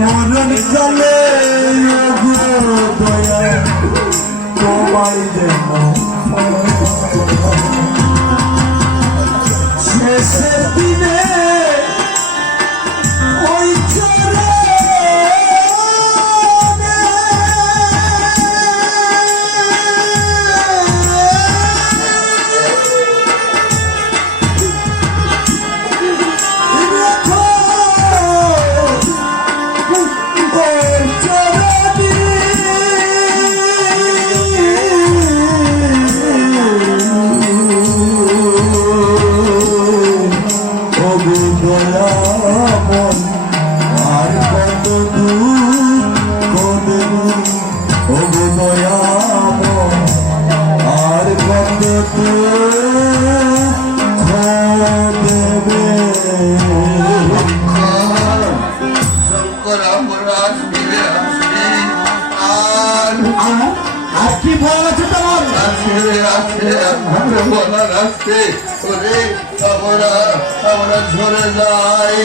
মরণ কালে তোমায় যেন শেষের দিনে আর কি আছে তোমার। আছে আছে আছে ওরে, আমরা আমরা ঝরে যাই,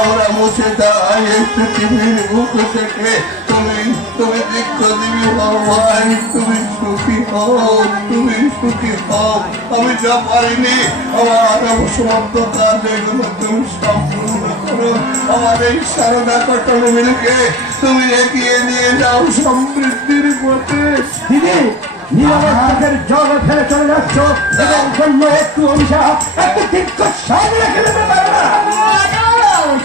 আমরা মুছে যাই পৃথিবীর মুখ থেকে। তুমি তুমি দীক্ষ দিবি ভগবান তুমি সুখী হও তুমি সুখী হও। আমি যা পারিনি আমার সমস্ত কাজ এগুলো তুমি সম্পূর্ণ করো আমার এই সারদা কটনমিলকে তুমি এগিয়ে নিয়ে যাও সমৃদ্ধির পথে। দিদি নিরাপত্তাদের ফেলে চলে যাচ্ছ এদের জন্য একটু অভিশাপ একটু দীর্ঘ সামনে রেখে দেবে পারে না মানুষ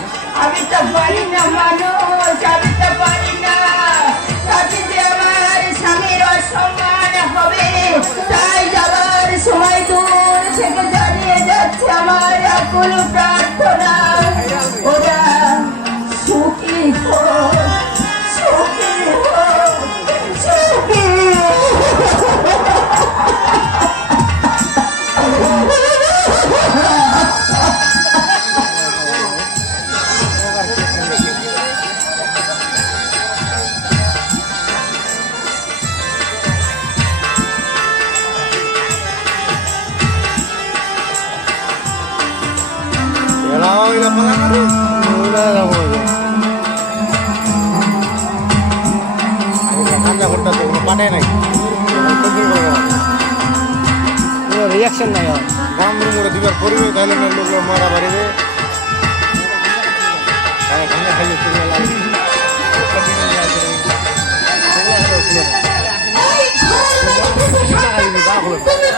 আমি তো পারি না মানুষ আমার রিয়াকশন নাই গরম রুমে দিবার পরিবে তাহলে লোক মারা বাড়িবে খালি